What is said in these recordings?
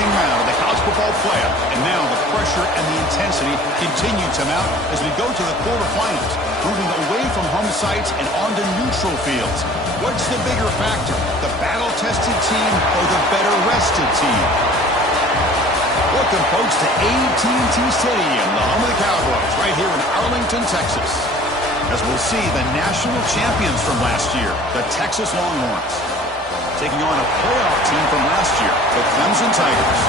opening round of the college football playoff. And now the pressure and the intensity continue to mount as we go to the quarterfinals, moving away from home sites and onto neutral fields. What's the bigger factor, the battle-tested team or the better-rested team? Welcome, folks, to AT&T Stadium, the home of the Cowboys, right here in Arlington, Texas. As we'll see the national champions from last year, the Texas Longhorns, taking on a playoff team from last year, the Clemson Tigers.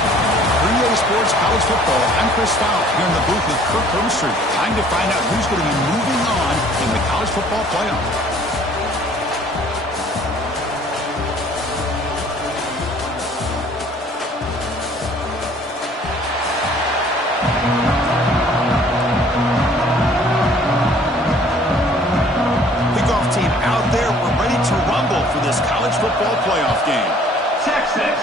For EA Sports College Football, I'm Chris Fowler here in the booth with Kirk Hermstreet. Time to find out who's going to be moving on in the college football playoff. For this college football playoff game. Texas.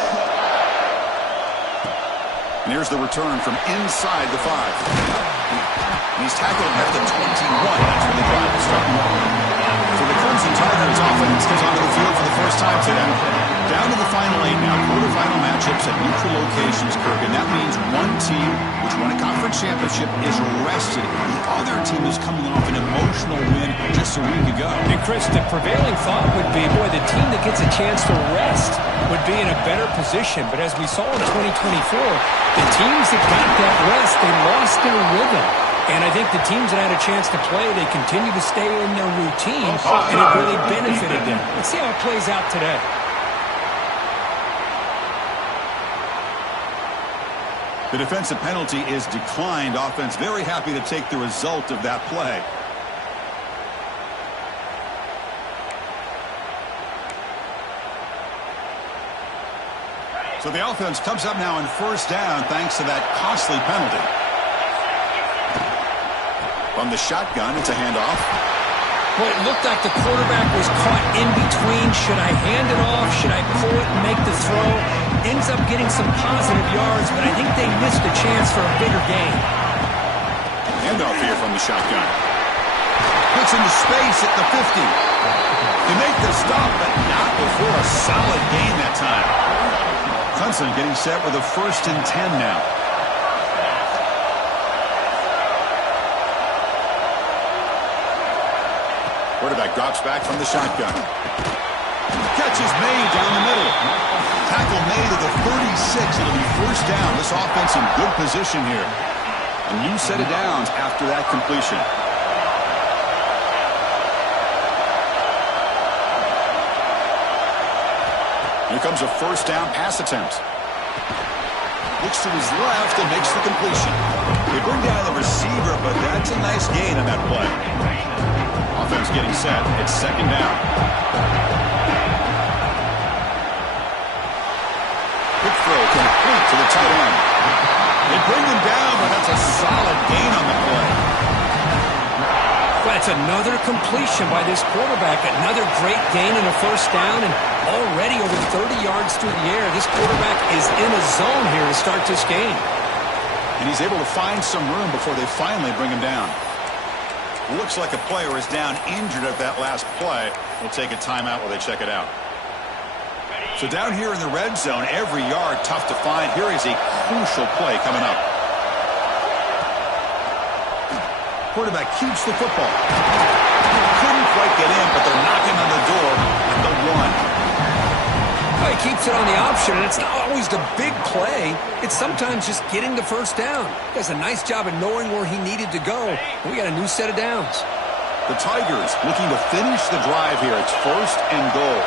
And here's the return from inside the 5. And he's tackled at the 21. That's where the drive will start. So the Clemson Tigers offense goes onto the field for the first time today. Down to the final 8 now. Quarterfinal matchups at neutral locations, Kirk. And that means one team which won a conference championship is rested. The other team is coming off an emotional win just a week ago. And Chris, the prevailing thought would be, boy, the team that gets a chance to rest would be in a better position. But as we saw in 2024, the teams that got that rest, they lost their rhythm. And I think the teams that had a chance to play, they continue to stay in their routine, and it really benefited them. Let's see how it plays out today. The defensive penalty is declined. Offense very happy to take the result of that play. So the offense comes up now on first down thanks to that costly penalty. From the shotgun, it's a handoff. Well, it looked like the quarterback was caught in between. Should I hand it off? Should I pull it and make the throw? Ends up getting some positive yards, but I think they missed a chance for a bigger gain. Handoff here from the shotgun. Puts into space at the 50. They make the stop, but not before a solid gain that time. Clemson getting set with a 1st and 10 now. Quarterback drops back from the shotgun. Catch is made down the middle. Tackle made at the 36. It'll be first down. This offense in good position here. A new set of downs after that completion. Here comes a first down pass attempt. Looks to his left and makes the completion. They bring down the receiver, but that's a nice gain on that play. Offense getting set. It's second down. Quick throw complete to the tight end. They bring him down, but that's a solid gain on the play. That's another completion by this quarterback. Another great gain in a first down, and already over 30 yards through the air. This quarterback is in a zone here to start this game. And he's able to find some room before they finally bring him down. Looks like a player is down injured at that last play. We'll take a timeout while they check it out. So down here in the red zone, every yard tough to find. Here is a crucial play coming up. Quarterback keeps the football. Couldn't quite get in, but they're knocking on the door at the 1. Well, he keeps it on the option, and it's not always the big play. It's sometimes just getting the first down. He does a nice job of knowing where he needed to go. We got a new set of downs. The Tigers looking to finish the drive here. It's 1st and goal.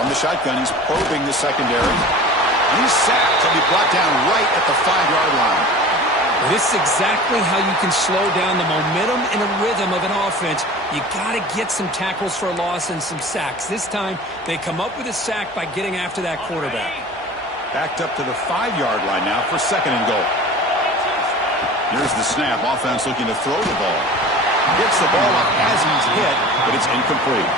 On the shotgun, he's probing the secondary. And he's sacked. He'll be brought down right at the 5-yard line. This is exactly how you can slow down the momentum and a rhythm of an offense. You got to get some tackles for a loss and some sacks. This time, they come up with a sack by getting after that quarterback. Backed up to the 5-yard line now for 2nd and goal. Here's the snap. Offense looking to throw the ball. Gets the ball up as he's hit, but it's incomplete.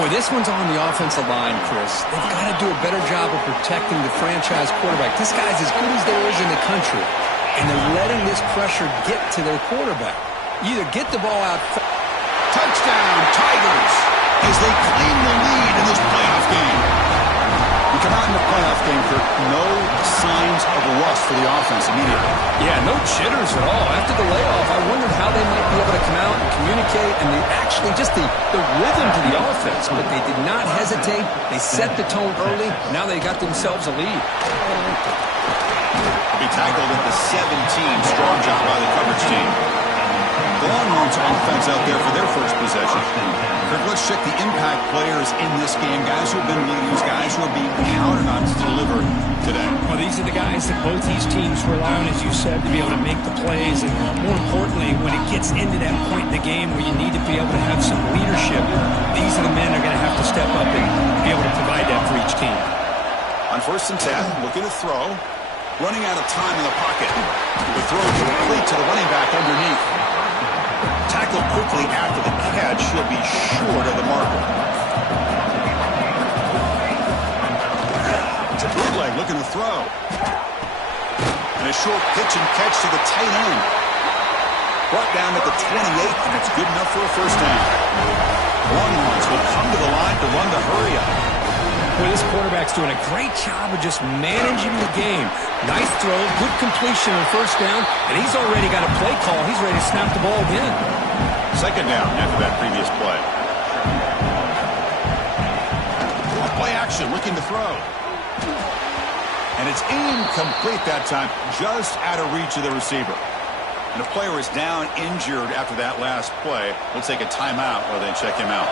Boy, this one's on the offensive line, Chris. They've got to do a better job of protecting the franchise quarterback. This guy's as good as there is in the country. And they're letting this pressure get to their quarterback. You either get the ball out. Touchdown, Tigers, as they claim the lead in this playoff game. come out in the playoff game, Kirk, no signs of rust for the offense immediately. Yeah, no jitters at all. After the layoff, I wondered how they might be able to come out and communicate and actually just the rhythm to the offense. But they did not hesitate. They set the tone early. Now they got themselves a lead. To be tackled at the 17. Strong job by the coverage team. The Longhorns offense out there for their first possession. Kirk, let's check the impact players in this game. Guys who have been leaders, guys who are being counted on to deliver today. Well, these are the guys that both these teams rely on, as you said, to be able to make the plays. And more importantly, when it gets into that point in the game where you need to be able to have some leadership, these are the men that are going to have to step up and be able to provide that for each team. On 1st and 10, looking to throw. Running out of time in the pocket. The throw complete to the running back underneath. Tackled quickly after the catch. Should be short of the marker. It's a bootleg looking to throw. And a short pitch and catch to the tight end. Brought down at the 28, and it's good enough for a first down. Longhorns will come to the line to run the hurry up. Well, this quarterback's doing a great job of just managing the game. Nice throw, good completion on first down, and he's already got a play call. He's ready to snap the ball again. Second down after that previous play. Play action, looking to throw. And it's incomplete that time, just out of reach of the receiver. And the player is down injured after that last play. We'll take a timeout while they check him out.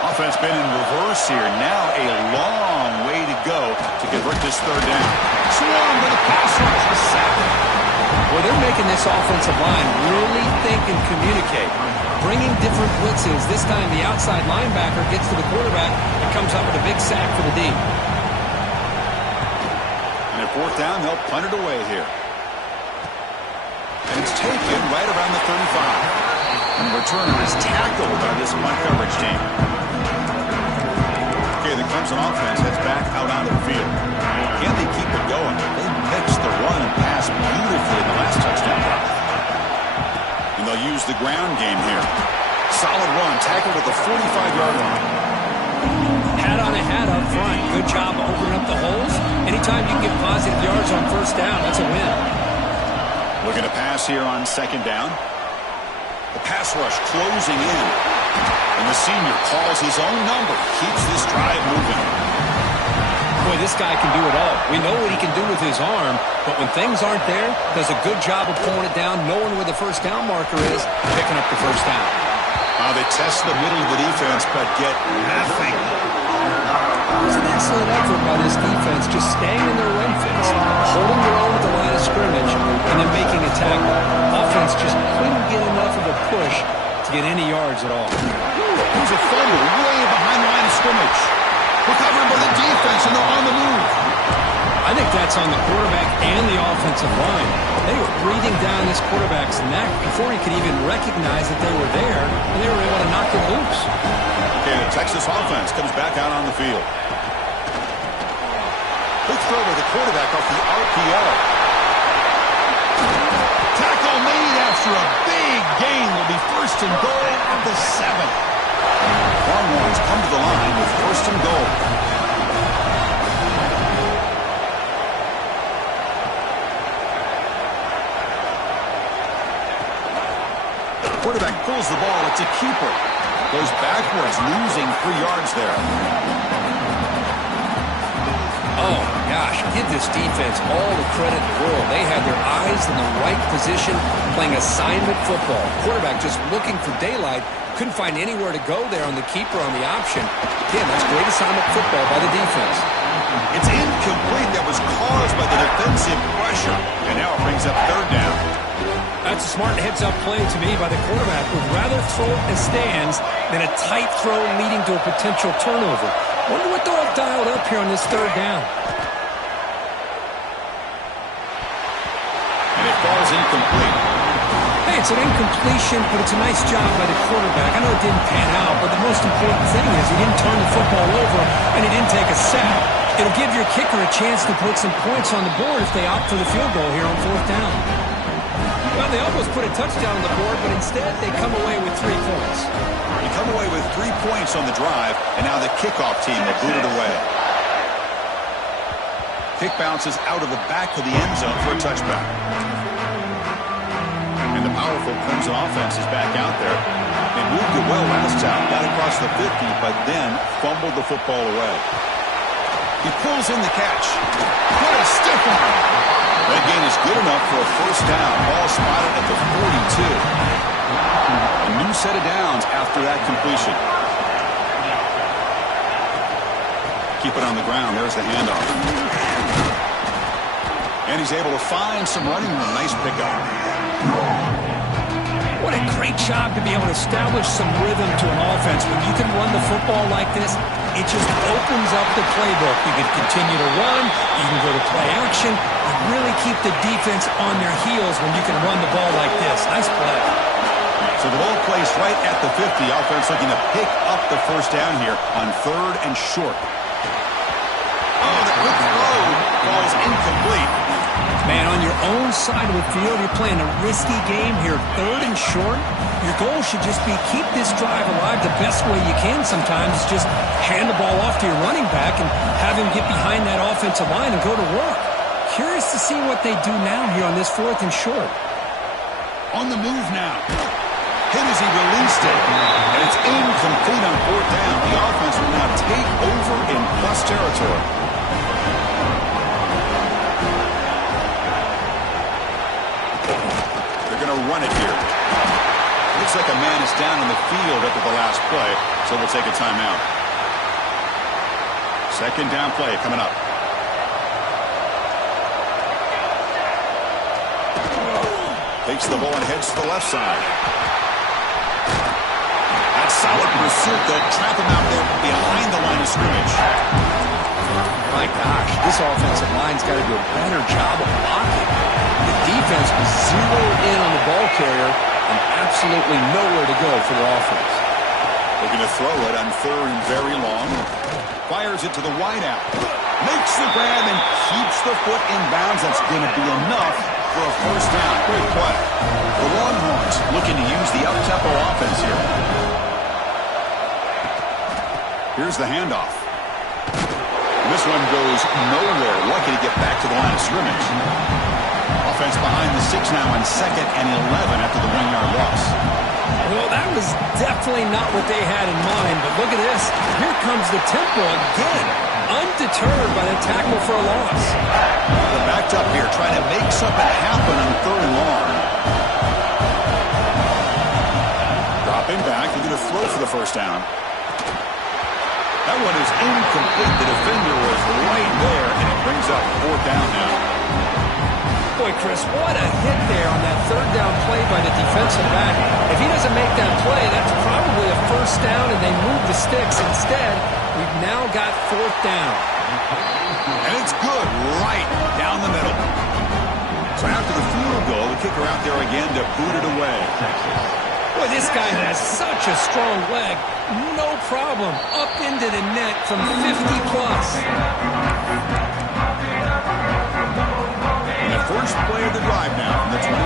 Offense been in reverse here. Now a long way to go to convert this third down. Swung with a pass rush, a sack. Well, they're making this offensive line really think and communicate. Bringing different blitzes. This time the outside linebacker gets to the quarterback and comes up with a big sack for the D. And at 4th down, they'll punt it away here. And it's taken right around the 35. And the returner is tackled by this punt coverage team. Okay, the Clemson offense heads back out onto the field. Can they keep it going? They mixed the run and pass beautifully in the last touchdown drive. And they'll use the ground game here. Solid run, tackled at the 45-yard line. Hat on a hat up front. Good job opening up the holes. Anytime you can get positive yards on first down, that's a win. Looking to pass here on 2nd down. The pass rush closing in. And the senior calls his own number. Keeps this drive moving. Boy, this guy can do it all. We know what he can do with his arm, but when things aren't there, does a good job of pulling it down, knowing where the first down marker is, picking up the first down. They test the middle of the defense, but get nothing. It was an excellent effort by this defense, just staying in their run fence, holding their own at the line of scrimmage, and then making a tackle. Offense just couldn't get enough of a push to get any yards at all. There's a fumble way behind the line of scrimmage. Recovered by the defense, and they're on the move. I think that's on the quarterback and the offensive line. They were breathing down this quarterback's neck before he could even recognize that they were there, and they were able to knock it loose. Okay, the Texas offense comes back out on the field. Big throw by the quarterback off the RPO. Tackle made after a big gain. Will be 1st and goal at the 7. Longhorns come to the line with 1st and goal. Quarterback pulls the ball. It's a keeper. Goes backwards, losing 3 yards there. Oh, my gosh. Give this defense all the credit in the world. They had their eyes in the right position, playing assignment football. Quarterback just looking for daylight. Couldn't find anywhere to go there on the keeper on the option. Again, that's great assignment football by the defense. It's incomplete. That was caused by the defensive pressure. And now it brings up 3rd down. That's a smart heads-up play to me by the quarterback. Would rather throw it in the stands than a tight throw leading to a potential turnover. Wonder what they'll have dialed up here on this 3rd down. And it falls incomplete. Hey, it's an incompletion, but it's a nice job by the quarterback. I know it didn't pan out, but the most important thing is he didn't turn the football over and he didn't take a sack. It'll give your kicker a chance to put some points on the board if they opt for the field goal here on 4th down. Well, they almost put a touchdown on the board, but instead they come away with 3 points. You come away with 3 points on the drive, and now the kickoff team will boot it away. Kick bounces out of the back of the end zone for a touchback. And the powerful Clemson offense is back out there. They moved it well last time, got across the 50, but then fumbled the football away. He pulls in the catch. What a stiff arm. That gain is good enough for a first down. Ball spotted at the 42. A new set of downs after that completion. Keep it on the ground. There's the handoff. And he's able to find some running room. Nice pickup. What a great job to be able to establish some rhythm to an offense. When you can run the football like this, it just opens up the playbook. You can continue to run. You can go to play action. You really keep the defense on their heels when you can run the ball like this. Nice play. So the ball placed right at the 50. Offense looking to pick up the first down here on 3rd and short. Oh, the quick throw falls incomplete. Man, on your own side of the field, you're playing a risky game here. 3rd and short. Your goal should just be keep this drive alive the best way you can sometimes. Just hand the ball off to your running back and have him get behind that offensive line and go to work. Curious to see what they do now here on this 4th and short. On the move now. Hit as he released it. And it's incomplete on 4th down. The offense will now take over in plus territory. They're going to run it here. Looks like a man is down on the field after the last play, so we'll take a timeout. 2nd down play coming up. Takes the ball and heads to the left side. That's solid pursuit. They'll trap him out there behind the line of scrimmage. My gosh, this offensive line's got to do a better job of blocking. The defense was zeroed in on the ball carrier and absolutely nowhere to go for their offense. Looking to throw it on 3rd and very long. Fires it to the wideout. Makes the grab and keeps the foot in bounds. That's going to be enough for a first down. Great play. The Longhorns looking to use the up-tempo offense here. Here's the handoff. This one goes nowhere. Lucky to get back to the line of scrimmage. Offense behind the 6 now on 2nd and 11 after the 1-yard loss. Well, that was definitely not what they had in mind, but look at this. Here comes the tempo again. Undeterred by the tackle for a loss. They're backed up here, trying to make something happen on 3rd and long. Dropping back, they're going to throw for the first down. That one is incomplete. The defender was right there, and it brings up 4th down now. Boy, Chris, what a hit there on that 3rd down play by the defensive back. If he doesn't make that play, that's probably a first down, and they move the sticks. Instead, we've now got 4th down. And it's good right down the middle. So after the field goal, the kicker out there again to boot it away. Boy, this guy has such a strong leg. No problem. Up into the net from 50-plus. And the first play of the drive now from the 25.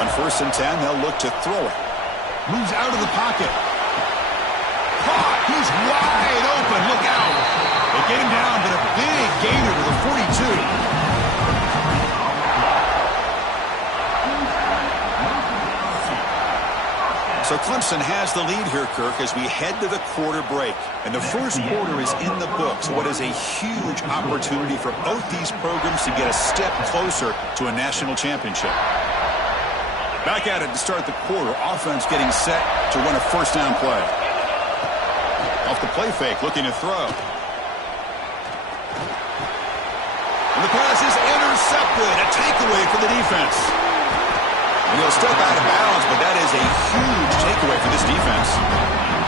On 1st and 10, they'll look to throw it. Moves out of the pocket. Caught. He's wide open. Look out. They get him down, but a big gainer to the 42. So Clemson has the lead here, Kirk, as we head to the quarter break. And the first quarter is in the books. What is a huge opportunity for both these programs to get a step closer to a national championship. Back at it to start the quarter. Offense getting set to run a first down play. Off the play fake, looking to throw. And the pass is intercepted. A takeaway for the defense. And he'll step out of bounds, but that is a huge takeaway for this defense.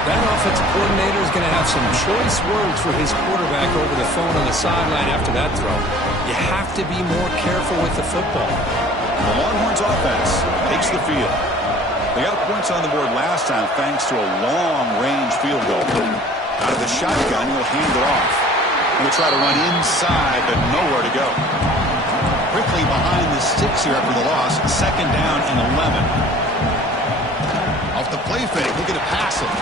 That offensive coordinator is going to have some choice words for his quarterback over the phone on the sideline after that throw. You have to be more careful with the football. The Longhorns offense takes the field. They got points on the board last time thanks to a long-range field goal. Out of the shotgun, he'll hand it off. He'll try to run inside, but nowhere to go. Quickly behind the sticks here after the loss. 2nd down and 11. Off the play fake, looking to pass it.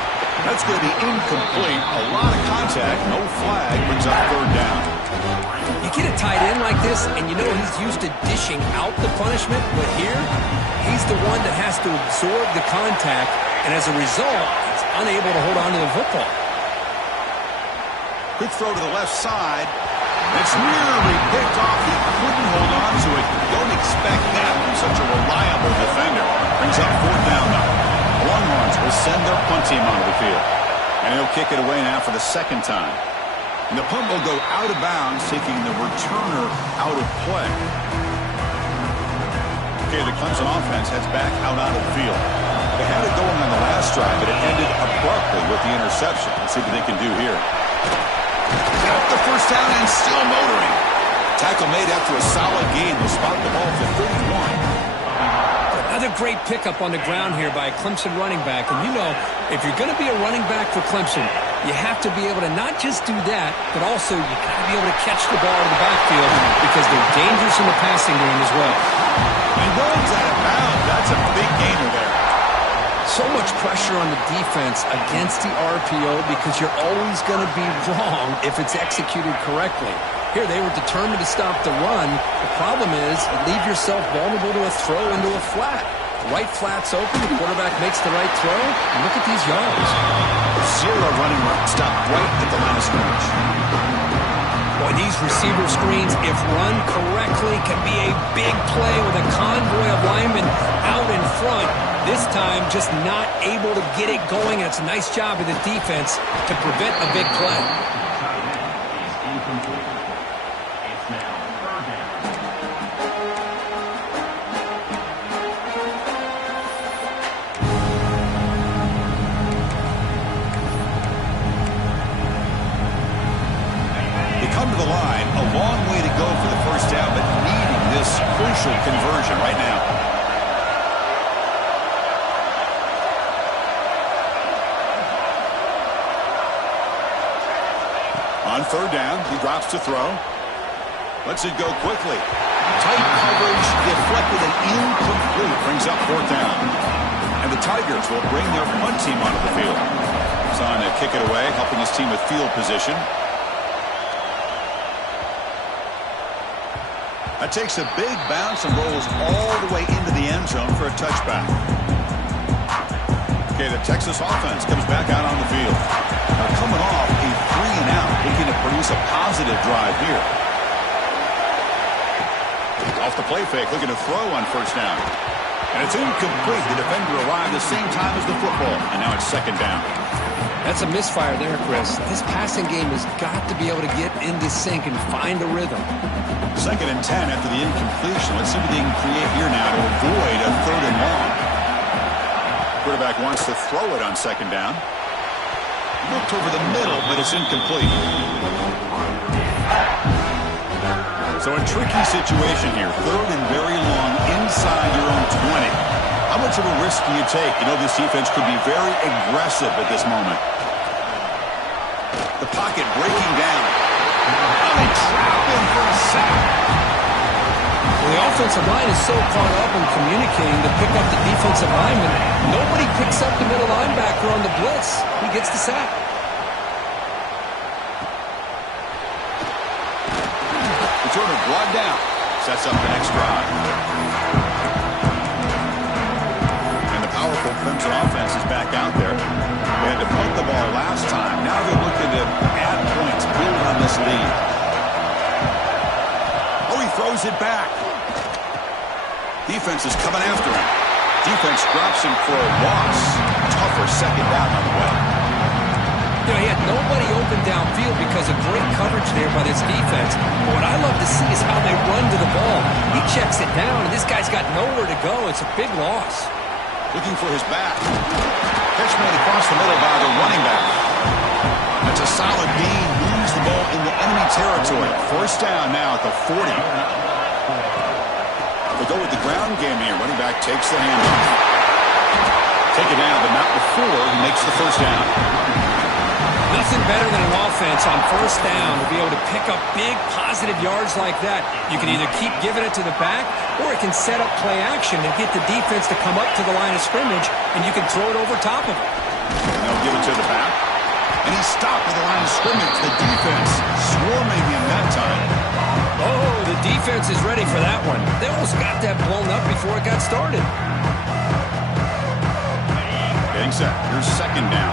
That's going to be incomplete. A lot of contact, no flag, brings up third down. You get a tight end like this, and you know he's used to dishing out the punishment, but here, he's the one that has to absorb the contact, and as a result, he's unable to hold on to the football. Quick throw to the left side. It's nearly picked off. He couldn't hold on to it. Don't expect that from such a reliable defender. Brings up fourth down now. Longhorns will send their punt team onto the field. And he'll kick it away now for the second time. And the punt will go out of bounds, taking the returner out of play. Okay, the Clemson offense heads back out onto the field. They had it going on the last drive, but it ended abruptly with the interception. Let's see what they can do here. Got the first down and still motoring. Tackle made after a solid gain. Will spot the ball for 31. Another great pickup on the ground here by a Clemson running back. And you know, if you're going to be a running back for Clemson, you have to be able to not just do that, but also you got to be able to catch the ball in the backfield because they're dangerous in the passing game as well. And runs out of bounds. That's a big gainer there. So much pressure on the defense against the RPO because you're always going to be wrong if it's executed correctly. Here, they were determined to stop the run. The problem is you leave yourself vulnerable to a throw into a flat. The right flat's open, the quarterback makes the right throw, and look at these yards. Zero running room. Stop right at the line of scrimmage. Boy, these receiver screens, if run correctly, can be a big play with a convoy of linemen out in front. This time, just not able to get it going, and it's a nice job of the defense to prevent a big play. Come to the line, a long way to go for the first down, but needing this crucial conversion right now. On third down, he drops to throw. Lets it go quickly. Tight coverage, deflected and incomplete, brings up fourth down. And the Tigers will bring their punt team onto the field. He's on to kick it away, helping his team with field position. That takes a big bounce and rolls all the way into the end zone for a touchback. Okay, the Texas offense comes back out on the field. Now coming off a 3-and-out, looking to produce a positive drive here. Off the play fake, looking to throw on first down. And it's incomplete. The defender arrived the same time as the football, and now it's second down. That's a misfire there, Chris. This passing game has got to be able to get into sync and find a rhythm. Second and 10 after the incompletion. Let's see what they can create here now to avoid a third and long. Quarterback wants to throw it on second down. Looked over the middle, but it's incomplete. So a tricky situation here. Third and very long inside your own 20. How much of a risk do you take? You know this defense could be very aggressive at this moment. The pocket breaking down. Now they trap him for a sack. Well, the offensive line is so caught up in communicating to pick up the defensive lineman. Nobody picks up the middle linebacker on the blitz. He gets the sack. Returner brought down. Sets up the next drive. And the powerful Clemson offense is back out there. They had to punt the ball last time. Now they're looking to add points, build on this lead. Oh, he throws it back. Defense is coming after him. Defense drops him for a loss. Tougher second down on the way. You know, he had nobody open downfield because of great coverage there by this defense. But what I love to see is how they run to the ball. He checks it down, and this guy's got nowhere to go. It's a big loss. Looking for his back. Catch made across the middle by the running back. That's a solid gain. Moves the ball in the enemy territory. First down now at the 40. They go with the ground game here. Running back takes the handoff. Take it down, but not before he makes the first down. Nothing better than an offense on first down to be able to pick up big positive yards like that. You can either keep giving it to the back, or it can set up play action and get the defense to come up to the line of scrimmage, and you can throw it over top of it. And they'll give it to the back. And he's stopped at the line of scrimmage. The defense swarming him that time. Oh, the defense is ready for that one. They almost got that blown up before it got started. Getting set. Here's second down.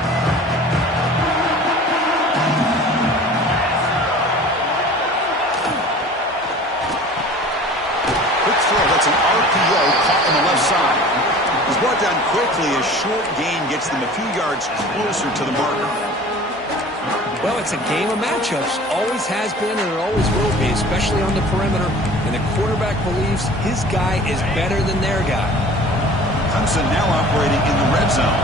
Quick throw. That's an RPO caught on the left side. He's brought down quickly. A short gain gets them a few yards closer to the marker. Well, it's a game of matchups. Always has been and it always will be, especially on the perimeter. And the quarterback believes his guy is better than their guy. Clemson now operating in the red zone.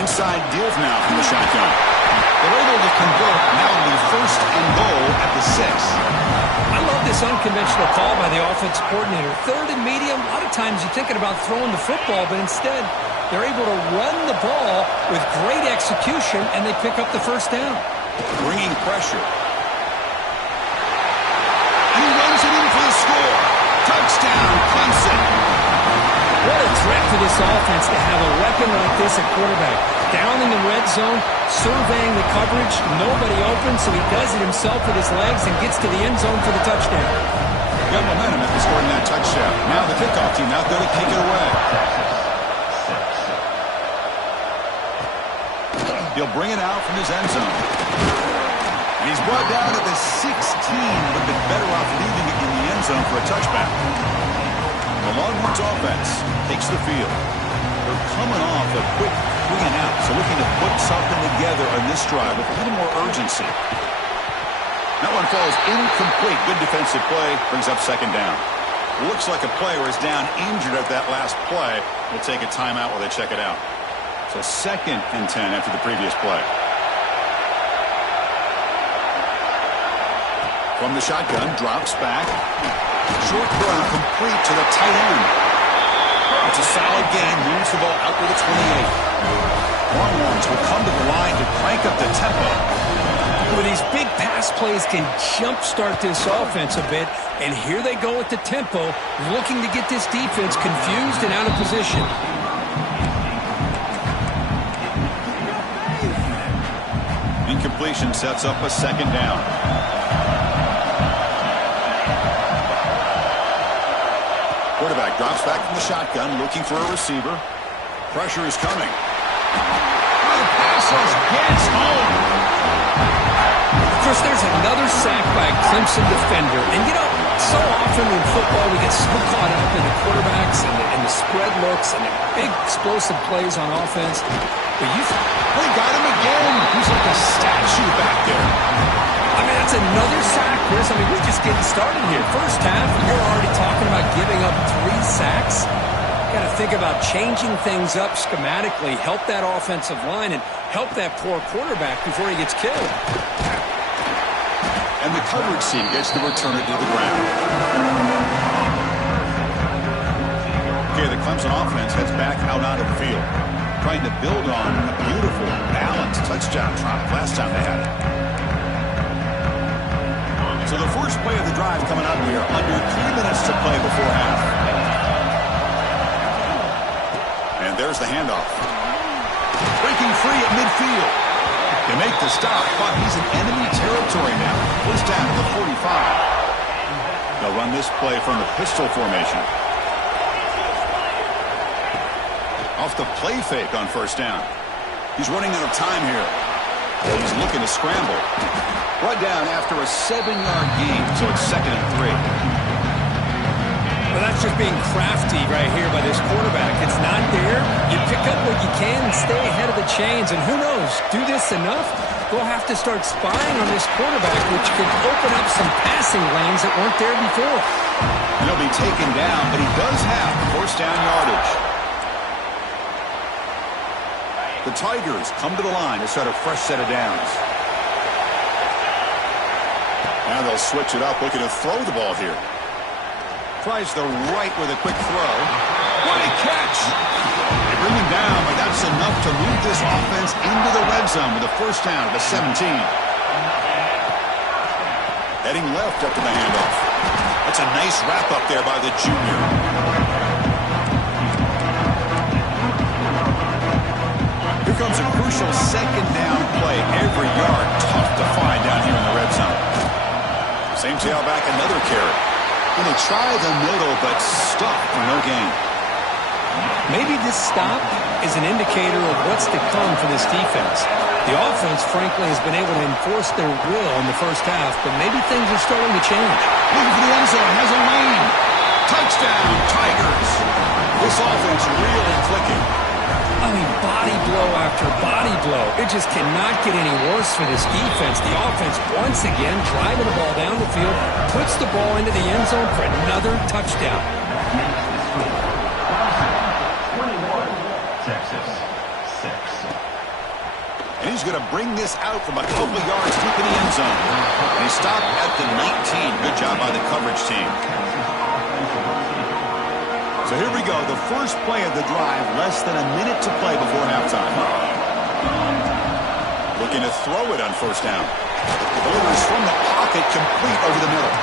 Inside deals now from the shotgun. They're able to convert. Now it'll be first and goal at the 6. I love this unconventional call by the offensive coordinator. Third and medium, a lot of times you're thinking about throwing the football, but instead they're able to run the ball with great execution, and they pick up the first down. Bringing pressure. And he runs it in for the score. Touchdown, Clemson. What a threat for this offense to have a weapon like this at quarterback. Down in the red zone, surveying the coverage, nobody open, so he does it himself with his legs and gets to the end zone for the touchdown. Got momentum after scoring that touchdown. Now the kickoff team out there to kick it away. He'll bring it out from his end zone. And he's brought down at the 16, but been better off leaving it in the end zone for a touchback. The Longhorns offense takes the field. They're coming off a quick 3 and out, so looking to put something together on this drive with a little more urgency. That one falls incomplete. Good defensive play, brings up second down. Looks like a player is down injured at that last play. We'll take a timeout while they check it out. So second and 10 after the previous play. From the shotgun, drops back. Short throw complete to the tight end. It's a solid gain, moves the ball out to the 28. Longhorns will come to the line to crank up the tempo. Well, these big pass plays can jumpstart this offense a bit, and here they go at the tempo, looking to get this defense confused and out of position. Incompletion sets up a second down. Quarterback drops back from the shotgun, looking for a receiver. Pressure is coming. The passes gets home. Of course, there's another sack by a Clemson defender. And, you know, so often in football we get so caught up in the quarterbacks and the spread looks and the big explosive plays on offense. But they got him again. He's like a statue back there. I mean, that's another sack, Chris. I mean, we're just getting started here. First half, and you're already talking about giving up 3 sacks. Got to think about changing things up schematically, help that offensive line, and help that poor quarterback before he gets killed. And the coverage team gets to return it to the ground. Okay, the Clemson offense heads back out onto the field, trying to build on a beautiful, balanced touchdown drive last time they had it. So the first play of the drive coming up here, under 3 minutes to play before half. And there's the handoff. Breaking free at midfield. They make the stop, but he's in enemy territory now. First down at the 45. They'll run this play from the pistol formation. Off the play fake on first down. He's running out of time here. He's looking to scramble. Brought down after a 7-yard gain, so it's second and 3. Well, that's just being crafty right here by this quarterback. It's not there. You pick up what you can and stay ahead of the chains. And who knows, do this enough, they'll have to start spying on this quarterback, which could open up some passing lanes that weren't there before. And he'll be taken down, but he does have first down yardage. The Tigers come to the line to start a fresh set of downs. Now they'll switch it up, looking to throw the ball here. Tries the right with a quick throw. What a catch! They bring him down, but that's enough to move this offense into the red zone with a first down at the 17. Heading left after the handoff. That's a nice wrap-up there by the junior. Here comes a crucial second down play. Every yard tough to find down here in the red zone. Same tailback, another carry. And they try the middle, but stuck for no gain. Maybe this stop is an indicator of what's to come for this defense. The offense, frankly, has been able to enforce their will in the first half, but maybe things are starting to change. Looking for the end zone, has a lane. Touchdown, Tigers. This offense really clicking. I mean, body blow after body blow. It just cannot get any worse for this defense. The offense, once again, driving the ball down the field, puts the ball into the end zone for another touchdown. And he's going to bring this out from a couple yards deep in the end zone. And he stopped at the 19. Good job by the coverage team. So here we go. The first play of the drive, less than a minute to play before halftime. Looking to throw it on first down. Delivers from the pocket, complete over the middle.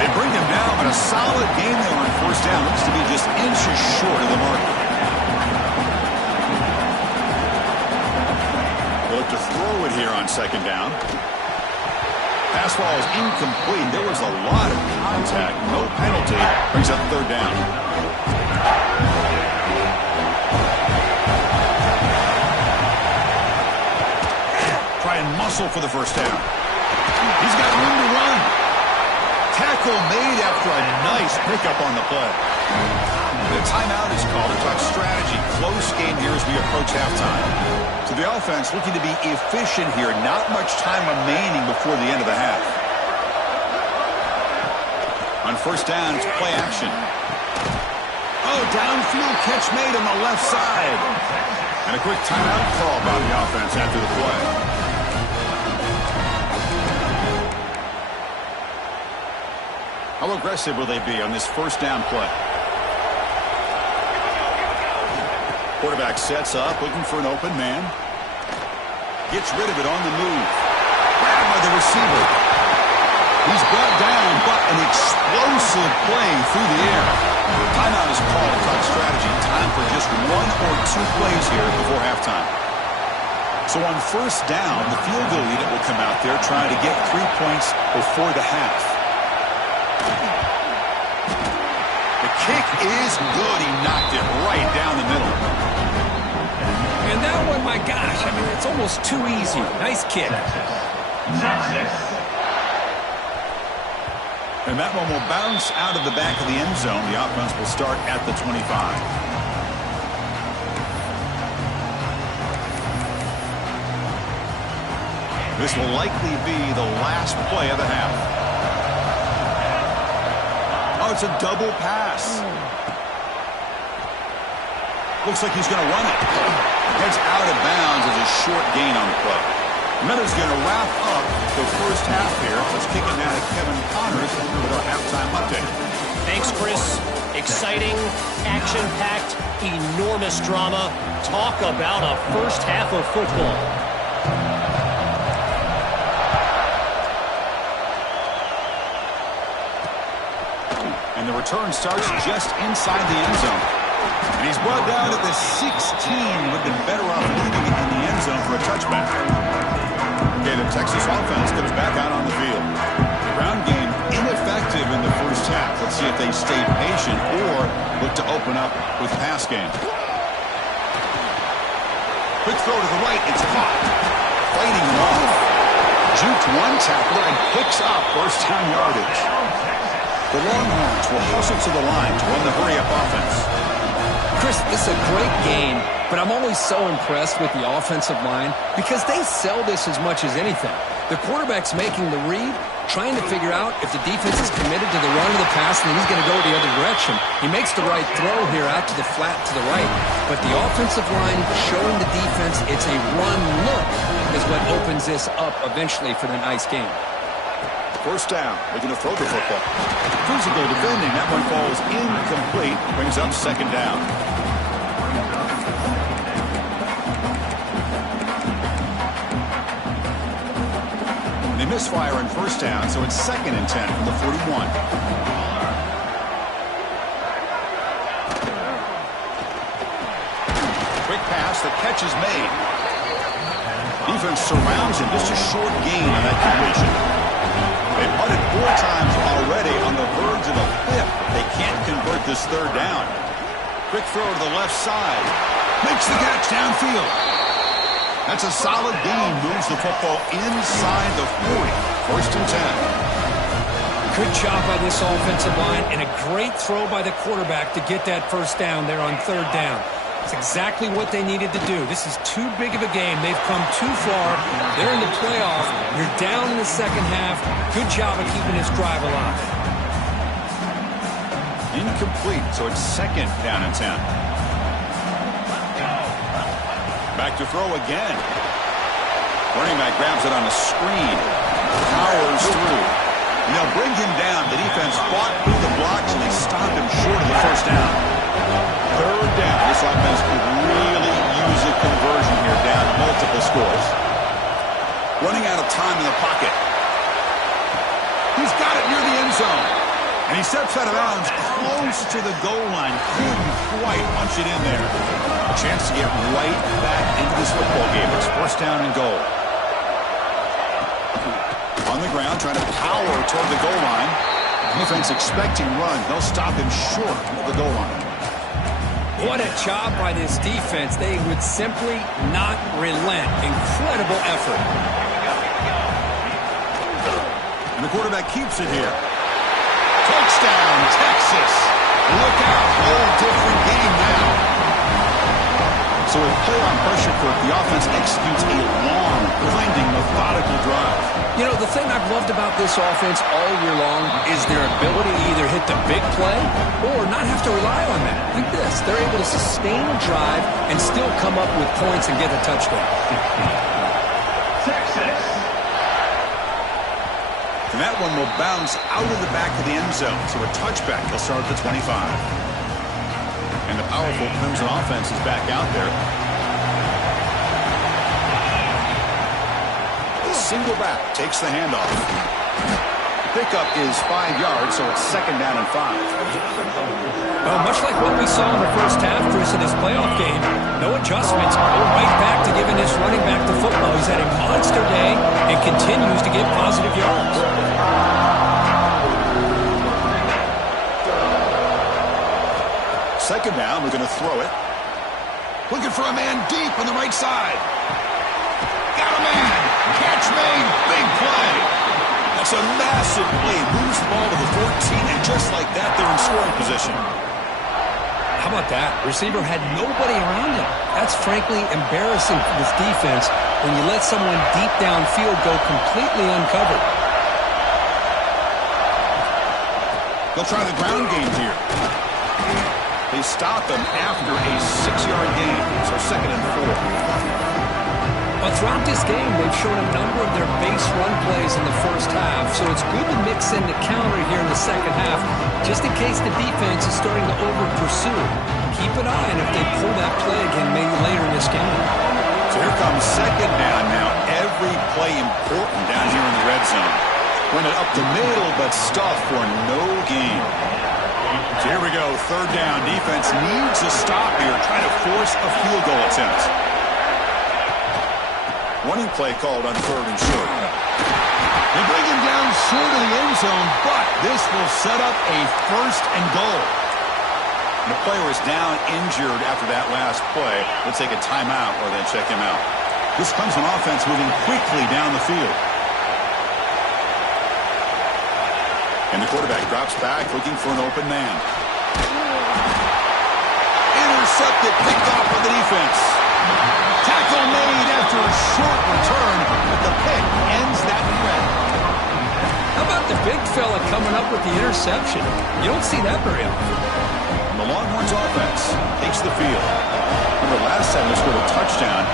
They bring him down, but a solid game there on first down. Looks to be just inches short of the mark. They'll look to throw it here on second down. Pass ball is incomplete. There was a lot of contact. No penalty. Brings up third down. Try and muscle for the first down. He's got room to run. Tackle made after a nice pickup on the play. The timeout is called. To talk strategy. Close game here as we approach halftime. So the offense looking to be efficient here. Not much time remaining before the end of the half. On first down, it's play action. Oh, downfield catch made on the left side. And a quick timeout call by the offense after the play. How aggressive will they be on this first down play? Quarterback sets up, looking for an open man. Gets rid of it on the move. Grabbed by the receiver. He's brought down, but an explosive play through the air. Timeout is called to talk strategy. Time for just one or two plays here before halftime. So on first down, the field goal unit will come out there trying to get 3 points before the half. The kick is good. He knocked it right down the middle. And that one, my gosh, I mean, it's almost too easy. Nice kick. And that one will bounce out of the back of the end zone. The offense will start at the 25. This will likely be the last play of the half. Oh, it's a double pass. Looks like he's going to run it. Gets out of bounds as a short gain on the play. Miller's going to wrap up the first half here. Let's kick it now to Kevin Connors with our halftime update. Thanks, Chris. Exciting, action-packed, enormous drama. Talk about a first half of football. And the return starts just inside the end zone. And he's brought down at the 16. Would have been better off leaving it in the end zone for a touchback. Okay, the Texas offense comes back out on the field. The ground game ineffective in the first half. Let's see if they stay patient or look to open up with pass game. Quick throw to the right. It's caught. Fighting him off. Juked one tackler and picks up first down yardage. The Longhorns will hustle to the line to run the hurry-up offense. Chris, this is a great game, but I'm always so impressed with the offensive line because they sell this as much as anything. The quarterback's making the read, trying to figure out if the defense is committed to the run or the pass, and then he's going to go the other direction. He makes the right throw here out to the flat to the right, but the offensive line showing the defense it's a run look is what opens this up eventually for the nice game. First down, looking to throw the football. Physical defending, that one falls incomplete, brings up second down. misfire on first down, so it's 2nd and 10 from the 41. Quick pass, the catch is made. Defense surrounds him, just a short gain on that completion. They've punted 4 times already, on the verge of a 5th. They can't convert this 3rd down. Quick throw to the left side. Makes the catch downfield. That's a solid gain. Moves the football inside the 40. 1st and 10. Good job by this offensive line, and a great throw by the quarterback to get that 1st down there on 3rd down. It's exactly what they needed to do. This is too big of a game. They've come too far. They're in the playoff. You're down in the 2nd half. Good job of keeping this drive alive. Incomplete, so it's 2nd down and 10. Back to throw again. Running back grabs it on a screen. Powers through. And they'll bring him down. The defense fought through the blocks, and they stopped him short of the 1st down. 3rd down. This offense could really use a conversion here, down multiple scores. Running out of time in the pocket. He's got it near the end zone. And he steps out of bounds close to the goal line. Couldn't quite punch it in there. A chance to get right back into this football game. It's 1st down and goal. On the ground, trying to power toward the goal line. Defense expecting run. They'll stop him short of the goal line. What a job by this defense. They would simply not relent. Incredible effort. And the quarterback keeps it here. Touchdown, Texas. Look out. Whole different game now. So with play on pressure court, the offense executes a long, grinding, methodical drive. You know, the thing I've loved about this offense all year long is their ability to either hit the big play or not have to rely on that. Like this. They're able to sustain a drive and still come up with points and get a touchdown. Texas. And that one will bounce out of the back of the end zone. So a touchback. He'll start at the 25. And the powerful Clemson offense is back out there. The single back takes the handoff. Pickup is 5 yards, so it's 2nd down and 5. Well, much like what we saw in the 1st half, Chris, in this playoff game, no adjustments. Go right back to giving this running back the football. He's had a monster day and continues to get positive yards. 2nd down, we're going to throw it. Looking for a man deep on the right side. Got a man. Catch made. Big play. That's a massive play. Moves the ball to the 14, and just like that, they're in scoring position. How about that? Receiver had nobody around him. That's frankly embarrassing for this defense when you let someone deep downfield go completely uncovered. They'll try the ground game here. They stop him after a 6-yard gain, so 2nd and 4. Well, throughout this game, they've shown a number of their base run plays in the 1st half, so it's good to mix in the counter here in the 2nd half, just in case the defense is starting to over-pursue. Keep an eye on if they pull that play again maybe later in this game. So here comes 2nd down now. Every play important down here in the red zone. Run it up the middle, but stuff for no gain. So here we go, 3rd down. Defense needs a stop here, trying to force a field goal attempt. Running play called on 3rd and short. They bring him down short of the end zone, but this will set up a 1st and goal. And the player is down injured after that last play. They'll take a timeout or they check him out. This Clemson offense moving quickly down the field. And the quarterback drops back, looking for an open man. Intercepted, picked off by the defense. Tackle made after a short return, but the pick ends that threat. How about the big fella coming up with the interception? You don't see that very often. And the Longhorns offense takes the field. Remember, last time they scored a touchdown.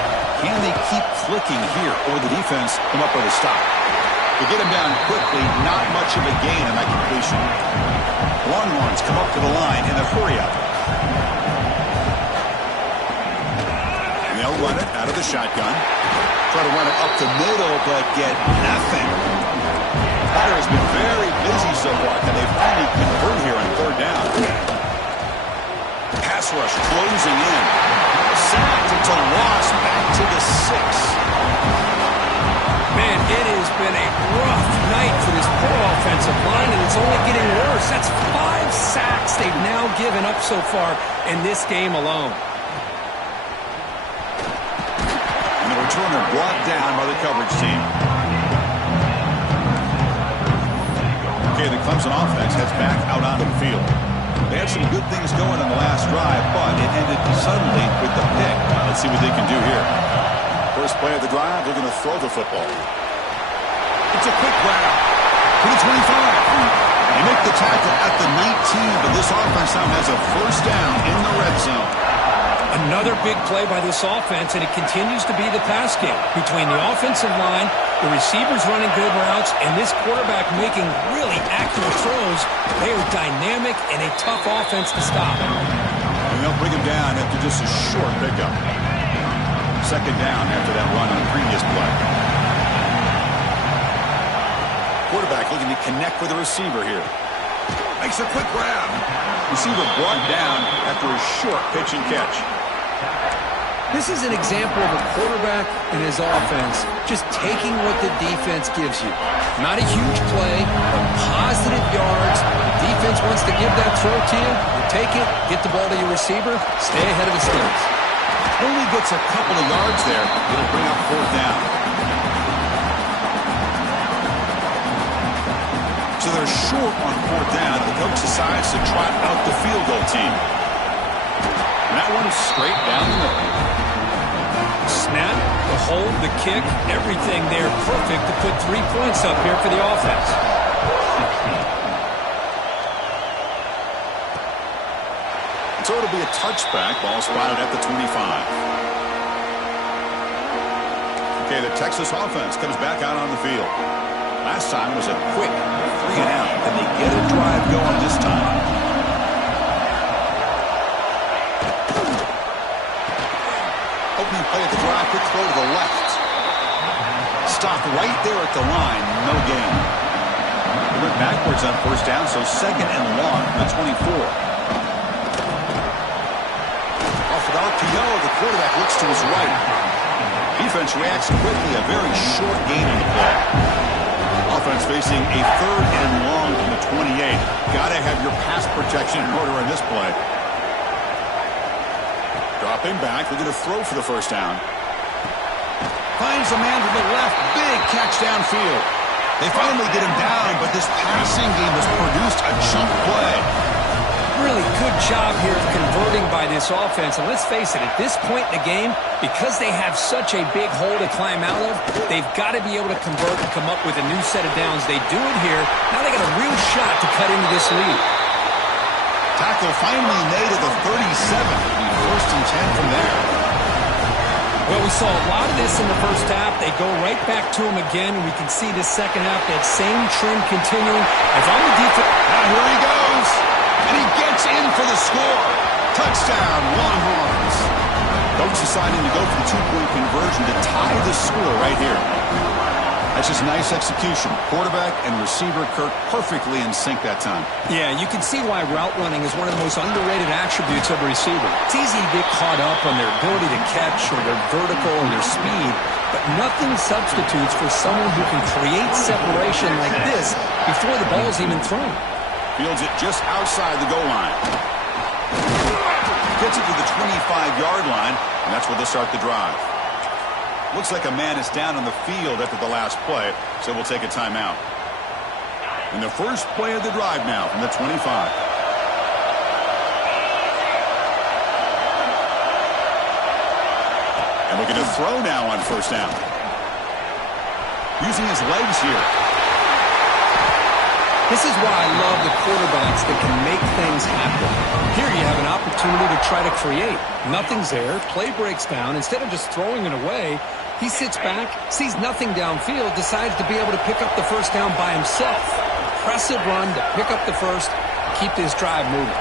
Can they keep clicking here, or the defense come up with a stop? To get him down quickly, not much of a gain on that completion. Longhorns come up to the line in a hurry-up. And they'll run it out of the shotgun. Try to run it up the middle, but get nothing. batter has been very busy so far. Can they finally convert here on third down? Pass rush closing in. Sacked. It's a loss. Back to the 6. Man, it has been a rough night for this poor offensive line, and it's only getting worse. That's 5 sacks they've now given up so far in this game alone. And the returner brought down by the coverage team. Okay, the Clemson offense heads back out onto the field. They had some good things going on the last drive, but it ended suddenly with the pick. Let's see what they can do here. First play of the drive, they're going to throw the football. It's a quick grab to the 25. They make the tackle at the 19, but this offense now has a first down in the red zone. Another big play by this offense, and it continues to be the pass game between the offensive line, the receivers running good routes, and this quarterback making really accurate throws. They are dynamic and a tough offense to stop. And they'll bring him down after just a short pickup. Second down after that run on the previous play. Quarterback looking to connect with the receiver here. Makes a quick grab. Receiver brought down after a short pitch and catch. This is an example of a quarterback and his offense just taking what the defense gives you. Not a huge play, but positive yards. The defense wants to give that throw to you. You take it, get the ball to your receiver, stay ahead of the sticks. Only gets a couple of yards there. It'll bring up fourth down. So they're short on fourth down. The coach decides to trot out the field goal team. And that one's straight down the middle. Snap, the hold, the kick, everything there perfect to put 3 points up here for the offense. So it'll be a touchback. Ball spotted at the 25. Okay, the Texas offense comes back out on the field. Last time was a quick 3 and out, and they get a drive going this time. Opening play at the drive, quick throw to the left. Stopped right there at the line, no gain. They went backwards on first down, so second and long from the 24. RPO, the quarterback looks to his right. Defense reacts quickly, a very short gain in the play. Offense facing a third and long from the 28. Gotta have your pass protection in order in this play. Dropping back, they're gonna throw for the first down. Finds a man to the left, big catch downfield. They finally get him down, but this passing game has produced a chunk play. Really good job here of converting by this offense. And let's face it, at this point in the game, because they have such a big hole to climb out of, they've got to be able to convert and come up with a new set of downs. They do it here. Now they got a real shot to cut into this lead. Tackle finally made at the 37. First and 10 from there. Well, we saw a lot of this in the first half. They go right back to him again, and we can see the second half, that same trend continuing. If I'm the defense... Now here he goes. And he gets in for the score. Touchdown, Longhorns. Coach deciding to go for the 2-point conversion to tie the score right here. That's just nice execution. Quarterback and receiver Kirk perfectly in sync that time. Yeah, you can see why route running is one of the most underrated attributes of a receiver. It's easy to get caught up on their ability to catch or their vertical or their speed, but nothing substitutes for someone who can create separation like this before the ball is even thrown. Fields it just outside the goal line. Gets it to the 25-yard line, and that's where they'll start the drive. Looks like a man is down on the field after the last play, so we'll take a timeout. And the first play of the drive now from the 25. And looking to throw now on first down. Using his legs here. This is why I love the quarterbacks that can make things happen. Here you have an opportunity to try to create. Nothing's there. Play breaks down. Instead of just throwing it away, he sits back, sees nothing downfield, decides to be able to pick up the first down by himself. Impressive run to pick up the first, keep this drive moving.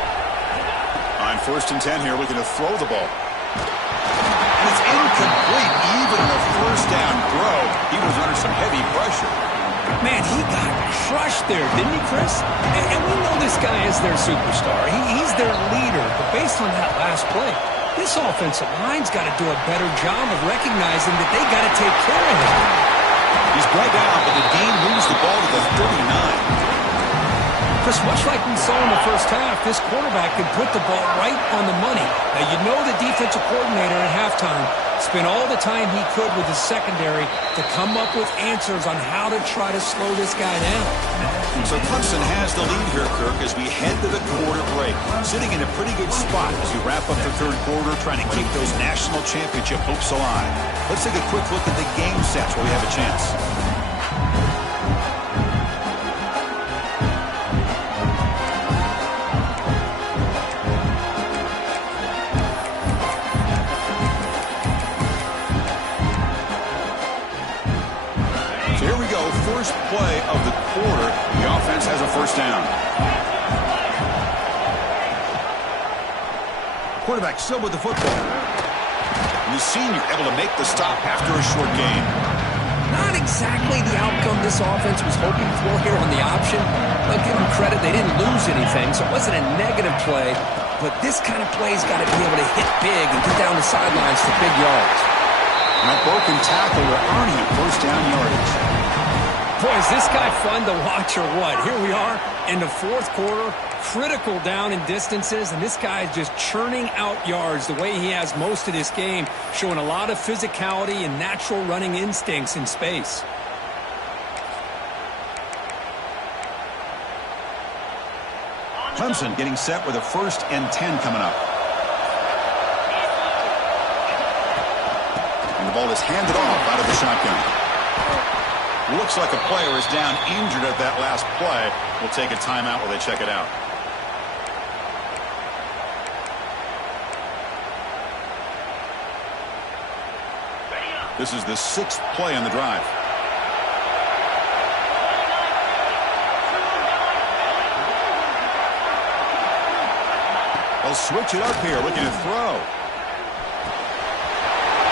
On first and 10 here, looking to throw the ball. And it's incomplete, even on a first down throw. He was under some heavy pressure. Man, he got crushed there, didn't he, Chris? And we know this guy is their superstar. He's their leader. But based on that last play, this offensive line's got to do a better job of recognizing that they got to take care of him. He's brought down, but the game moves the ball to the 39. Chris, much like we saw in the first half, this quarterback can put the ball right on the money. Now, you know the defensive coordinator at halftime spent all the time he could with his secondary to come up with answers on how to try to slow this guy down. So Clemson has the lead here, Kirk, as we head to the quarter break. Sitting in a pretty good spot as we wrap up the third quarter, trying to keep those national championship hopes alive. Let's take a quick look at the game sets where we have a chance. Here we go, first play of the quarter. The offense has a first down. Quarterback still with the football. And the senior able to make the stop after a short gain. Not exactly the outcome this offense was hoping for here on the option. I'll give them credit, they didn't lose anything, so it wasn't a negative play. But this kind of play's got to be able to hit big and get down the sidelines for big yards. And that broken tackle will earn him first down yardage. Boy, is this guy fun to watch or what? Here we are in the fourth quarter, critical down in distances, and this guy is just churning out yards the way he has most of this game, showing a lot of physicality and natural running instincts in space. Clemson getting set with a 1st and 10 coming up. And the ball is handed off out of the shotgun. Looks like a player is down injured at that last play. We'll take a timeout while they check it out. This is the 6th play on the drive. They'll switch it up here, looking to throw.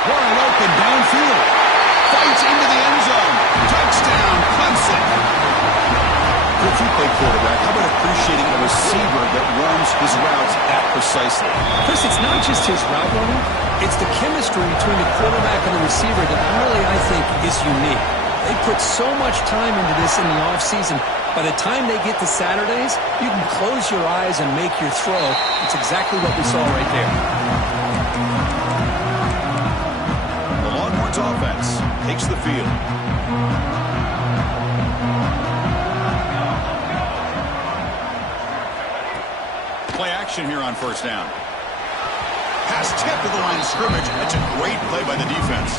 Wide open downfield. Fights into the end zone. Touchdown, Clemson. If you play quarterback, how about appreciating a receiver that runs his routes that precisely? Chris, it's not just his route running. It's the chemistry between the quarterback and the receiver that really, I think, is unique. They put so much time into this in the offseason. By the time they get to Saturdays, you can close your eyes and make your throw. It's exactly what we saw right there. The Longhorns offense takes the field. Play action here on first down. Pass tipped to the line of scrimmage. That's a great play by the defense.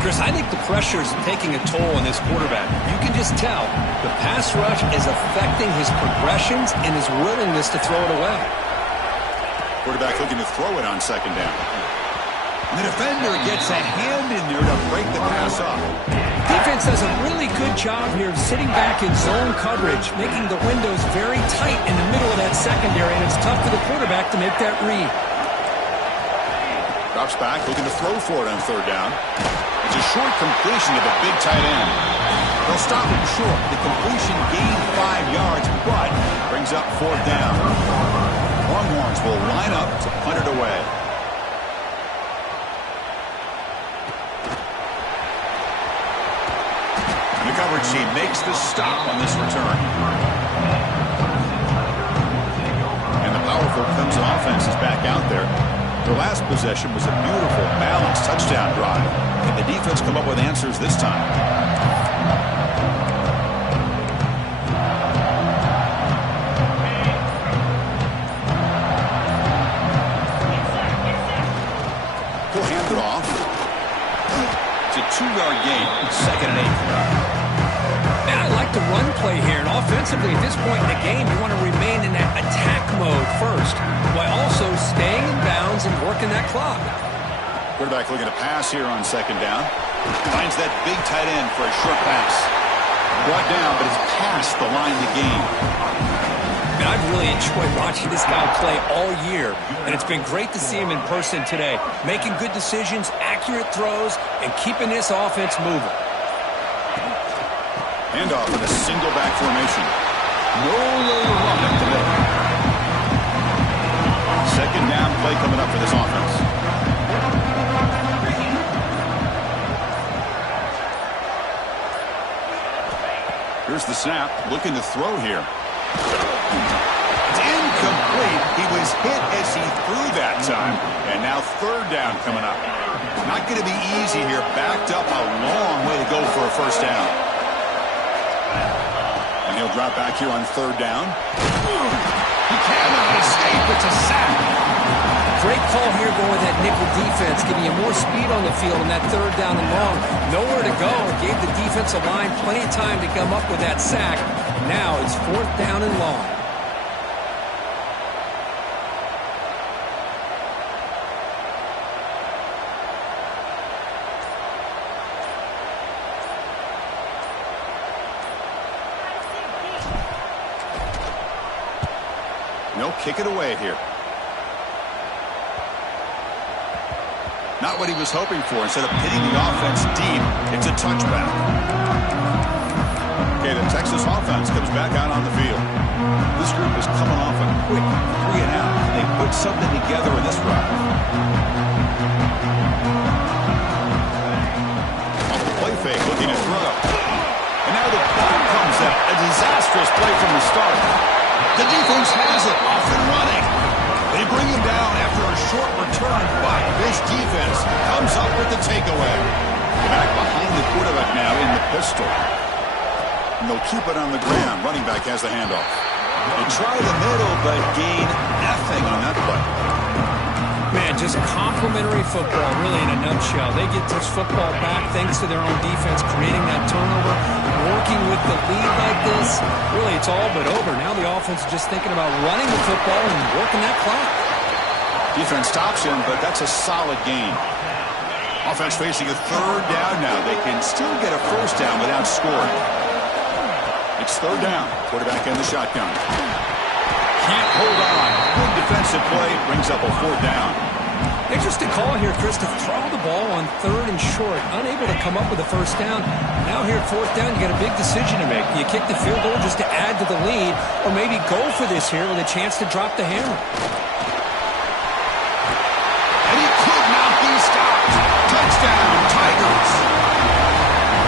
Chris, I think the pressure is taking a toll on this quarterback. You can just tell the pass rush is affecting his progressions and his willingness to throw it away. Quarterback looking to throw it on second down. And the defender gets a hand in there to break the pass up. Defense does a really good job here of sitting back in zone coverage, making the windows very tight in the middle of that secondary, and it's tough for the quarterback to make that read. Drops back, looking to throw for it on third down. It's a short completion to the big tight end. They'll stop him short. The completion gained 5 yards, but brings up fourth down. Longhorns will line up to punt it away. The coverage team makes the stop on this return. And the powerful Clemson offense is back out there. Their last possession was a beautiful, balanced touchdown drive. And the defense come up with answers this time. He'll hand it off. It's a 2-yard gain, 2nd and 8. Man, I like the run play here, and offensively at this point in the game, you want to remain in that attack mode first, while also staying in bounds and working that clock. Quarterback looking to pass here on second down. Finds that big tight end for a short pass. Brought down, but it's past the line of the game. Man, I've really enjoyed watching this guy play all year, and it's been great to see him in person today, making good decisions, accurate throws, and keeping this offense moving. Handoff in a single back formation. No little run up the middle. Second down play coming up for this offense. Here's the snap. Looking to throw here. It's incomplete. He was hit as he threw that time. And now third down coming up. Not going to be easy here. Backed up a long way to go for a first down. And he'll drop back here on third down. He cannot escape. It's a sack. Great call here going with that nickel defense, giving you more speed on the field on that third down and long. Nowhere to go. Gave the defensive line plenty of time to come up with that sack. Now it's fourth down and long. No, kick it away here. Not what he was hoping for. Instead of hitting the offense deep, it's a touchback. Okay, the Texas offense comes back out on the field. This group is coming off a quick 3 and out. They put something together in this drive. On the play fake, looking to throw. And now the ball comes out. A disastrous play from the start. The defense has it, off and running. They bring him down after a short return, but this defense comes up with the takeaway. Back behind the quarterback now in the pistol. And they'll keep it on the ground. Running back has the handoff. They try the middle, but gain nothing on that play. Man, just complimentary football, really, in a nutshell. They get this football back thanks to their own defense, creating that turnover, working with the lead like this. Really, it's all but over. Now the offense is just thinking about running the football and working that clock. Defense stops him, but that's a solid gain. Offense facing a third down now. They can still get a first down without scoring. It's third down. Quarterback in the shotgun. Can't hold on. Good defensive play. Brings up a fourth down. Interesting call here, Chris, to throw the ball on third and short. Unable to come up with a first down. Now here at fourth down, you got a big decision to make. Do you kick the field goal just to add to the lead, or maybe go for this here with a chance to drop the hammer? And he could not be stopped. Touchdown, Tigers.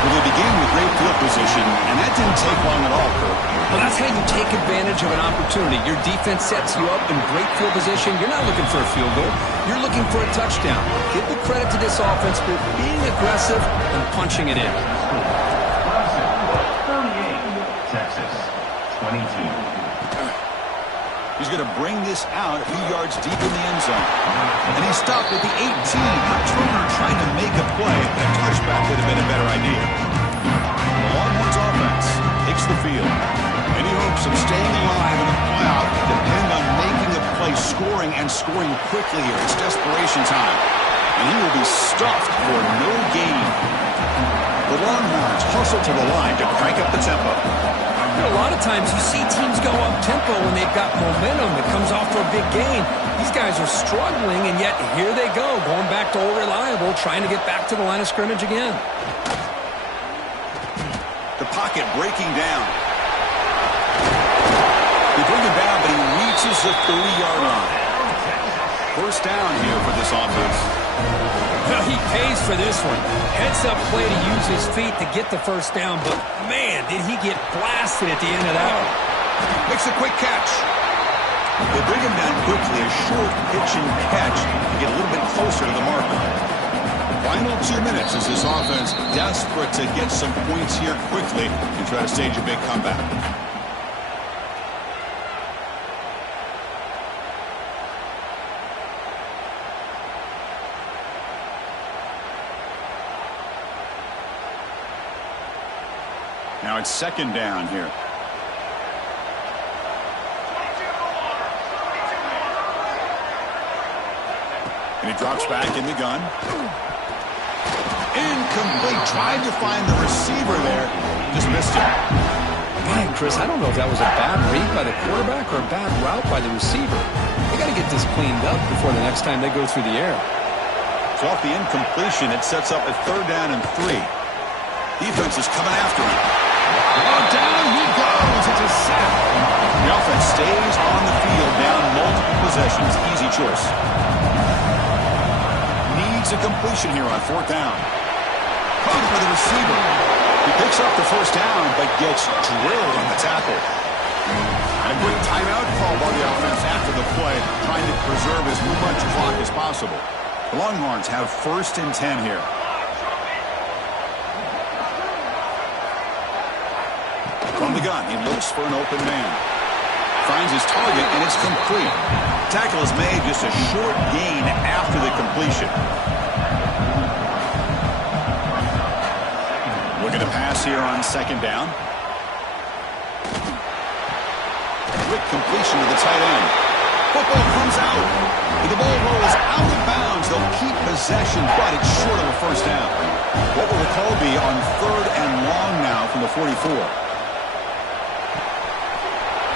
Well, they began with great field position, and that didn't take long at all, Kurt. Well, that's how you take advantage of an opportunity. Your defense sets you up in great field position. You're not looking for a field goal. You're looking for a touchdown. Give the credit to this offense for being aggressive and punching it in. Clemson, 38, Texas, 22. He's going to bring this out a few yards deep in the end zone. And he stopped at the 18. Turner trying to make a play. A touchback would have been a better idea. The Longhorns offense takes the field. Any hopes of staying alive in the playoff depend on making a play, scoring, and scoring quickly here. It's desperation time. And he will be stuffed for no gain. The Longhorns hustle to the line to crank up the tempo. A lot of times you see teams go up-tempo when they've got momentum that comes off for a big gain. These guys are struggling, and yet here they go, going back to old reliable, trying to get back to the line of scrimmage again. The pocket breaking down. They bring him down, but he reaches the 30-yard line. First down here for this offense. Well, he pays for this one. Heads-up play to use his feet to get the first down, but man, did he get blasted at the end of that one. Makes a quick catch. They bring him down quickly, a short pitch and catch to get a little bit closer to the marker. Final 2 minutes as this offense desperate to get some points here quickly and try to stage a big comeback. Now it's second down here. And he drops back in the gun. Incomplete. Tried to find the receiver there. Just missed it. Man, Chris, I don't know if that was a bad read by the quarterback or a bad route by the receiver. They got to get this cleaned up before the next time they go through the air. So off the incompletion, it sets up a third down and 3. Defense is coming after him. Oh, down he goes. It's a sack. The offense stays on the field, down multiple possessions. Easy choice. Needs a completion here on 4th down. Caught for the receiver. He picks up the first down, but gets drilled on the tackle. And a quick timeout call by the offense after the play, trying to preserve as much clock as possible. The Longhorns have 1st and 10 here. From the gun, he looks for an open man. Finds his target, and it's complete. Tackle is made, just a short gain after the completion. Looking to pass here on 2nd down. Quick completion to the tight end. Football comes out. The ball rolls out of bounds. They'll keep possession, but it's short of a 1st down. What will the call be on 3rd and long now from the 44?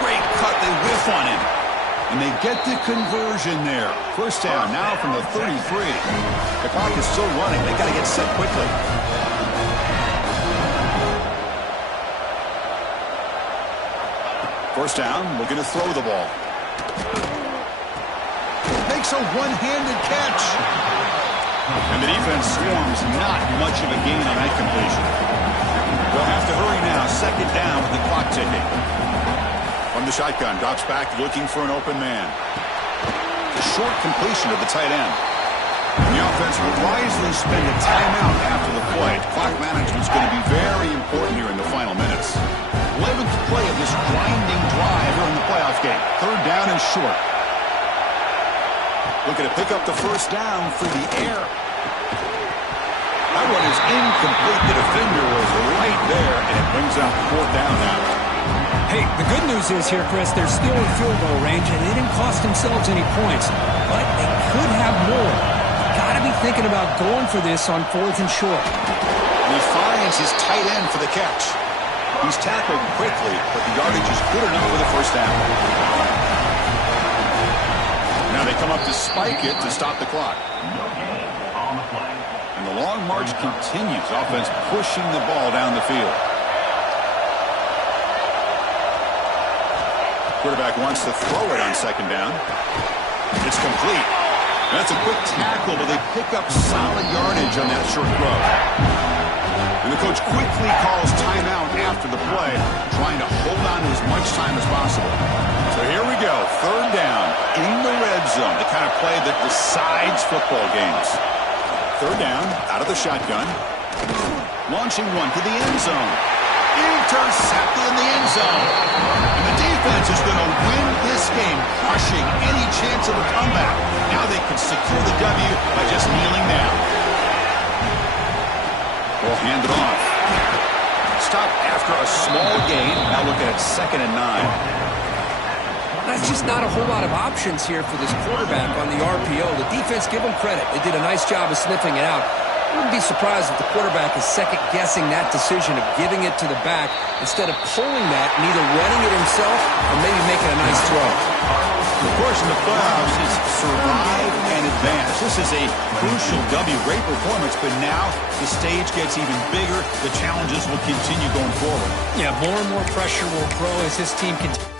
Great cut. They whiff on him. And they get the conversion there. 1st down now from the 33. The clock is still running. They got to get set quickly. First down, looking to throw the ball. Makes a one-handed catch. And the defense swarms, not much of a gain on that completion. They'll have to hurry now, 2nd down with the clock ticking. From the shotgun, drops back looking for an open man. A short completion to the tight end. The offense will wisely spend a timeout after the play. Clock management's going to be very important here in the final minutes. 11th play of this grinding drive here in the playoff game. 3rd down and short. Looking to pick up the first down through the air. That one is incomplete. The defender was right there, and it brings up 4th down now. Hey, the good news is here, Chris, they're still in field goal range, and they didn't cost themselves any points. But they could have more. Got to be thinking about going for this on 4th and short. He finds his tight end for the catch. He's tackled quickly, but the yardage is good enough for the first down. Now they come up to spike it to stop the clock. And the long march continues. Offense pushing the ball down the field. Quarterback wants to throw it on 2nd down. It's complete. That's a quick tackle, but they pick up solid yardage on that short throw. And the coach quickly calls timeout after the play, trying to hold on to as much time as possible. So here we go, 3rd down in the red zone, the kind of play that decides football games. 3rd down, out of the shotgun. Launching one to the end zone. Intercepted in the end zone. And the defense is going to win this game, crushing any chance of a comeback. Now they can secure the W by just kneeling down. We'll hand it off. Stop after a small gain. Now looking at 2nd and 9. That's just not a whole lot of options here for this quarterback on the RPO. The defense, give them credit. They did a nice job of sniffing it out. I wouldn't be surprised if the quarterback is second-guessing that decision of giving it to the back instead of pulling that and either running it himself or maybe making a nice throw. Of course, in the playoffs, it's survive and advance. This is a crucial W. Great performance, but now the stage gets even bigger. The challenges will continue going forward. Yeah, more and more pressure will grow as this team continues.